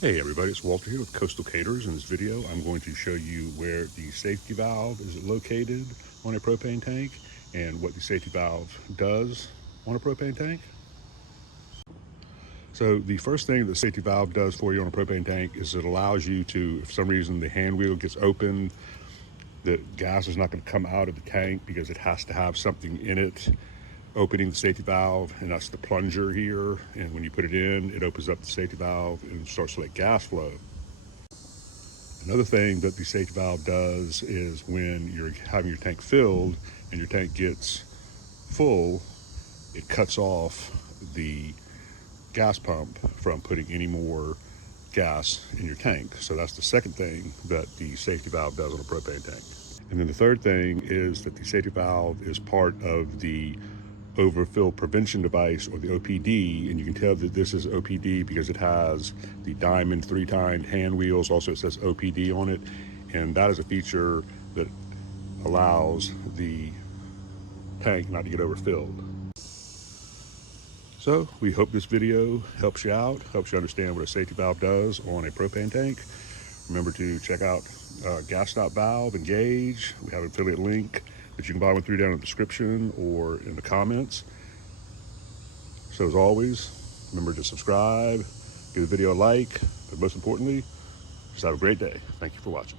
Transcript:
Hey everybody, it's Walter here with Coastal Caterers. In this video, I'm going to show you where the safety valve is located on a propane tank and what the safety valve does on a propane tank. So the first thing the safety valve does for you on a propane tank is it allows you to, if for some reason the hand wheel gets opened, the gas is not going to come out of the tank because it has to have something in it opening the safety valve, and that's the plunger here. And when you put it in, it opens up the safety valve and starts to let gas flow. Another thing that the safety valve does is when you're having your tank filled and your tank gets full, it cuts off the gas pump from putting any more gas in your tank. So that's the second thing that the safety valve does on a propane tank. And then the third thing is that the safety valve is part of the overfill prevention device, or the OPD, and you can tell that this is OPD because it has the diamond three-tined hand wheels. Also, it says OPD on it, and that is a feature that allows the tank not to get overfilled. So we hope this video helps you out, helps you understand what a safety valve does on a propane tank. Remember to check out gas stop valve and gauge. We have an affiliate link that you can buy one through down in the description or in the comments. So as always, remember to subscribe, give the video a like, but most importantly, just have a great day. Thank you for watching.